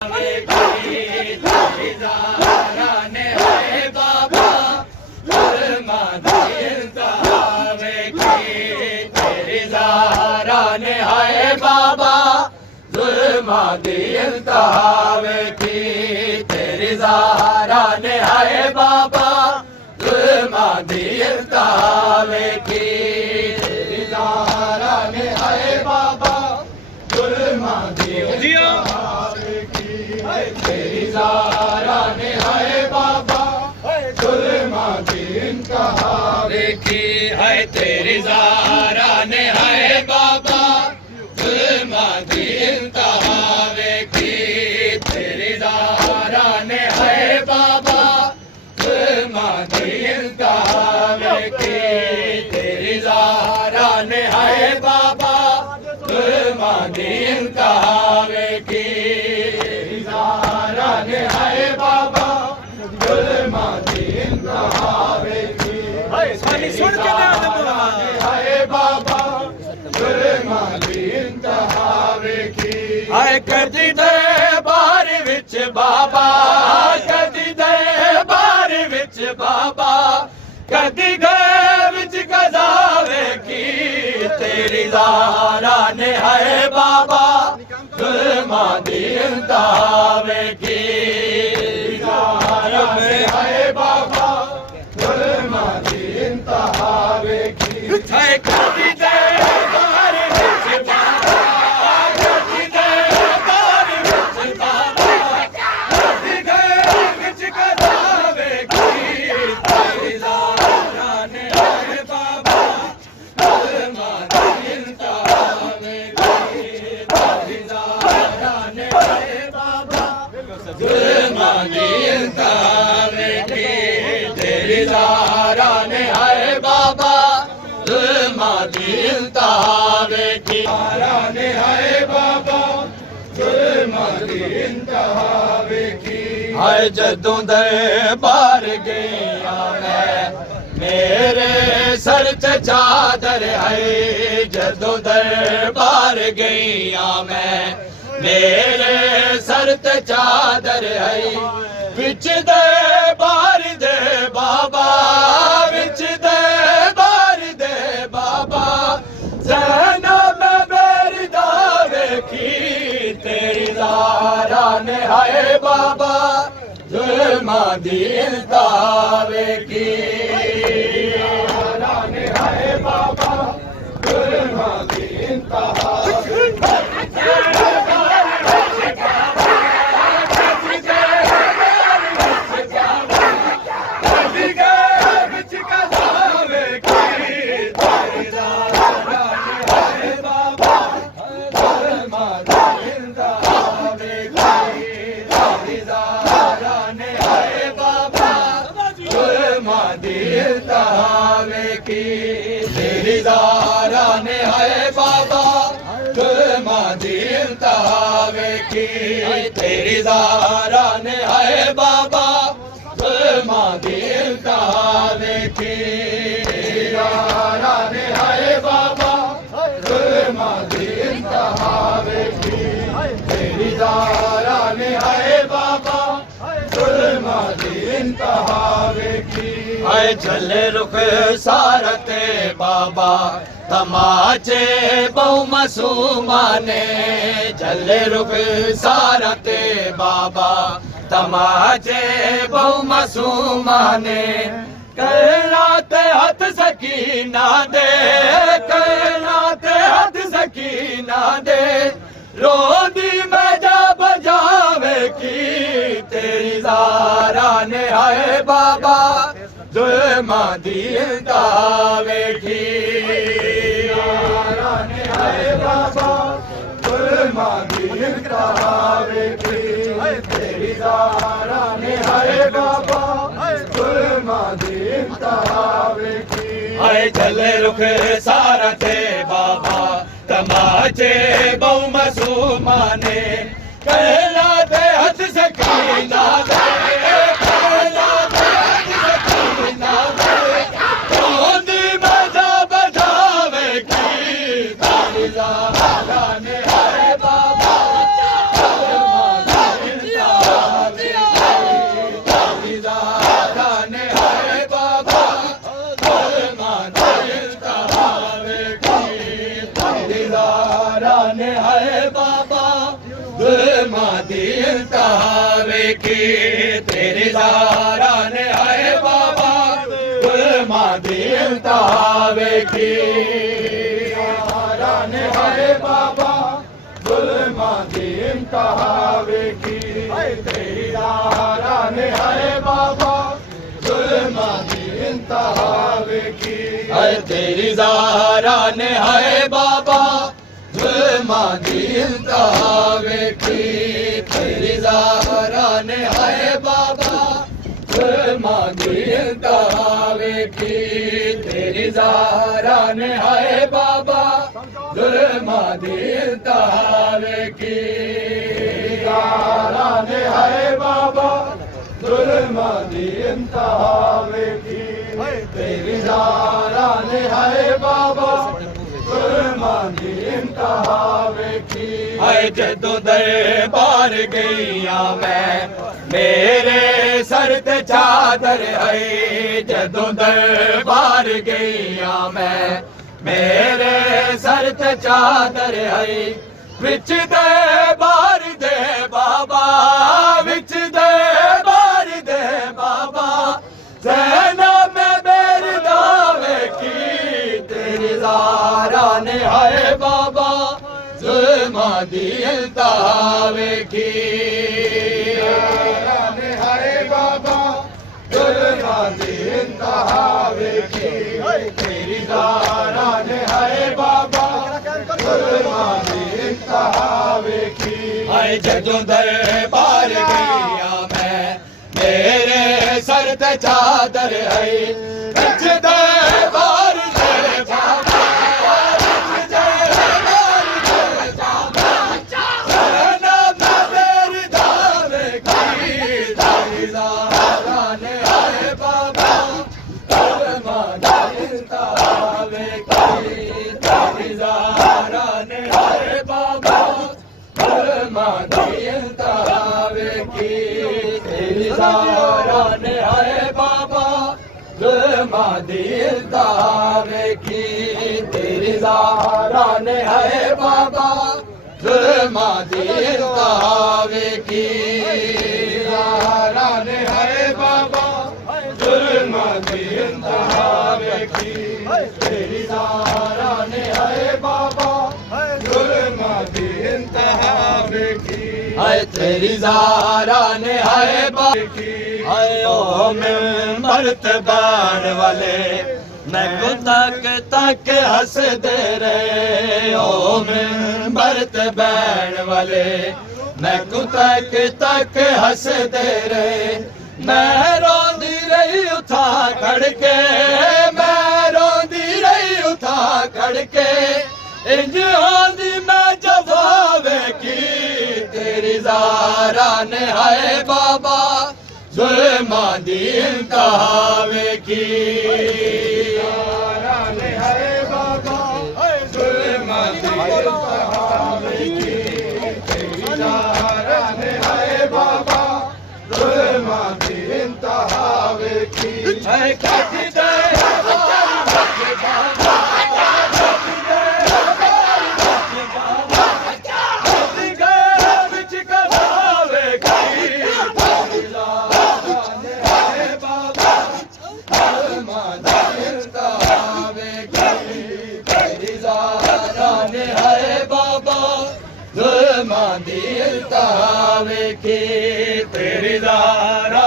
तेरी ज़ारा ने हाय बाबा जुल्मा दी इंतहा वेखी तेरी ज़ारा ने हाय बाबा जुल्मा दी इंतहा वेखी तेरी ज़ारा ने हाय बाबा जुल्मा दी इंतहा वेखी है तेरी ज़ारा ने हाय बाबा जुल्मा दी इंतहा वेखी तेरी ज़ारा ने हाय बाबा जुल्मा दी इंतहा वेखी तेरी ज़ारा ने हाय बाबा जुल्मा दी इंतहा वेखी तेरी ज़ारा ने हाय बाबा जुल्मा दी इंतहा वेखी सुन के हाय बाबा जुल्मा दी इंतहा वेखी हाय कदी दे बार विच बाबा कदी दे बार विच बाबा कदी गए विच गजा वेखी तेरी ज़ारा ने हाय बाबा जुल्मा दी इंतहा वेखी ज़ारा ने हाय बाबा जुल्मा दी इंतहा वेखी हाय कदी दे बार विच बाबा कदी दे बार विच बाबा कदी गए विच गजा वेखी तेरी ज़ारा ने हाय बाबा जुल्मा दी इंतहा वेखी तेरी ज़ारा ने हाय बाबा जुल्मा दी इंतहा वेखी तेरी ज़ारा ने हाय बाबा जुल्मा दी इंतहा वेखी ज़ारा ने हाय बाबा जुल्मा दी इंतहा वेखी हाय जदों दरबार गया मैं मेरे सर च चादर है जदों दरबार गया मैं मेरे सर च चादर है विच दरबार दे बाबा विच दरबार दे बाबा ज़ैनब मेरी दा वेखी तेरी ज़ारा ने हाय बाबा जुल्मा दी इंतहा वेखी ज़ारा ने हाय बाबा जुल्मा दी इंतहा तेरी ज़ारा ने हाय बाबा जुल्मा दी इंतहा वेखी तेरी ज़ारा ने हाय बाबा जुल्मा दी इंतहा वेखी तेरी ज़ारा ने हाय बाबा जुल्मा दी इंतहा वेखी तेरी ज़ारा ने हाय बाबा जुल्मा दी इंतहा वेखी हाय चले रुख सारते बाबा तमाचे बहु मासूमा ने चले रुख सारते बाबा तमाचे बहु मासूमा ने करना ते हथ सकीना दे करना ते हथ सकीना दे रोदी में जा बजावे की तेरी ज़ारा ने हाय बाबा जुल्मा दी इंतहा वेखी ज़ारा ने हाय बाबा जुल्मा दी इंतहा वेखी तेरी ज़ारा ने हाय बाबा जुल्मा दी इंतहा वेखी हाय चले रुख सारा थे बाबा तमाचे बहु मासूमा ने कहला दे हथ सकीना दे कहला दे हथ सकीना दे रोंदी मजा बजावे की तेरी ज़ारा ने हाय बाबा जुल्मा दी वेखी तेरी ज़ारा ने हाय बाबा जुल्मा दी इंतहा वेखी ज़ारा ने हाय बाबा जुल्मा दी इंतहा वेखी तेरी ज़ारा ने हाय बाबा जुल्मा दी इंतहा वेखी तेरी ज़ारा ने हाय बाबा जुल्मा दी इंतहा वेखी तेरी ज़ारा ने हाय बाबा जुल्मा दी इंतहा वेखी तेरी ज़ारा ने हाय बाबा जुल्मा दी इंतहा वेखी ज़ारा ने हाय बाबा जुल्मा दी इंतहा वेखी तेरी ज़ारा ने हाय बाबा जुल्मा दी इंतहा वेखी जदों दरबार गईया मैं मेरे सर ते चादर है जदों दरबार गईया मैं मेरे सर ते चादर है विच दरबार दे बाबा विच दरबार दे बाबा ज़ैनब में मेरी दावे की तेरी ज़ारा ने हाय बाबा जुल्मा दी इंतहा वेखी ज़ारा ने हाय बाबा जुल्मा दी इंतहा वेखी तेरी ज़ारा ने हाय बाबा जुल्मा दी इंतहा वेखी जदों दरबार गईया मैं मेरे सर ते चादर है विच दरबार दे बाबा विच दरबार दे बाबा ज़ैनब मेरी दावे की तेरी ज़ारा ने हाय बाबा जुल्मा दी इंतहा वेखी तेरी ज़ारा ने हाय बाबा जुल्मा दी इंतहा वेखी तेरी ज़ारा ने हाय बाबा जुल्मा दी इंतहा वेखी तेरी ज़ारा ने हाय बाबा जुल्मा दी इंतहा वेखी ज़ारा ने हाय बाबा जुल्मा दी इंतहा वेखी तेरी ज़ारा ने हाय बाबा जुल्मा दी इंतहा वेखी तेरी ज़ारा ने हाय बाबा हाय ओ मिंबर ते बैठ वाले मैं तक तक हंस दे रे ओ मिंबर ते बैठ वाले मैं तक तक हंस दे रे मैं रोंदी रही उठा खड़के मैं रोंदी रही उठा खड़के इंज आंदी मैं जवावे की तेरी ज़ारा ने हाय बाबा जुल्मा दी इंतहा वेखी ज़ारा ने हाय बाबा जुल्मा दी इंतहा वेखी तेरी ज़ारा ने हाय बाबा जुल्मा दी इंतहा वेखी कट दे जुल्मा दी इंतहा वेखी तेरी ज़ारा